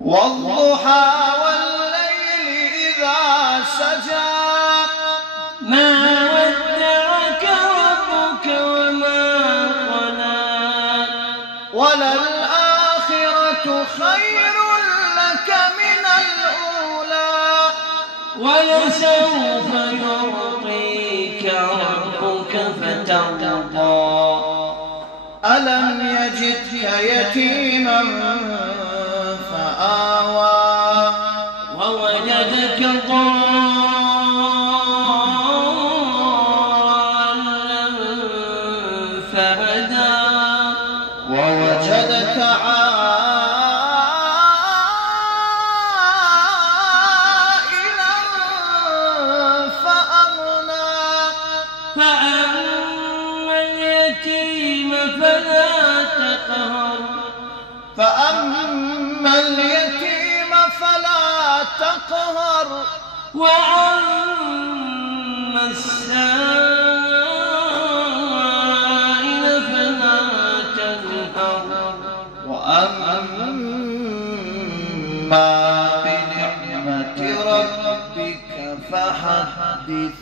والضحى والليل إذا سجى ما ودعك ربك وما قلى وللآخرة خير لك من الأولى ولسوف يعطيك ربك فترضى ألم يجدك يتيما فآوى ووجدك ضالا فهدى ووجدك عائلا فأغنى فأما اليتيم فلا تقهر فأما اليتيم فلا تقهر وأما السائل فلا تنهر وأما بنعمة ربك فحدث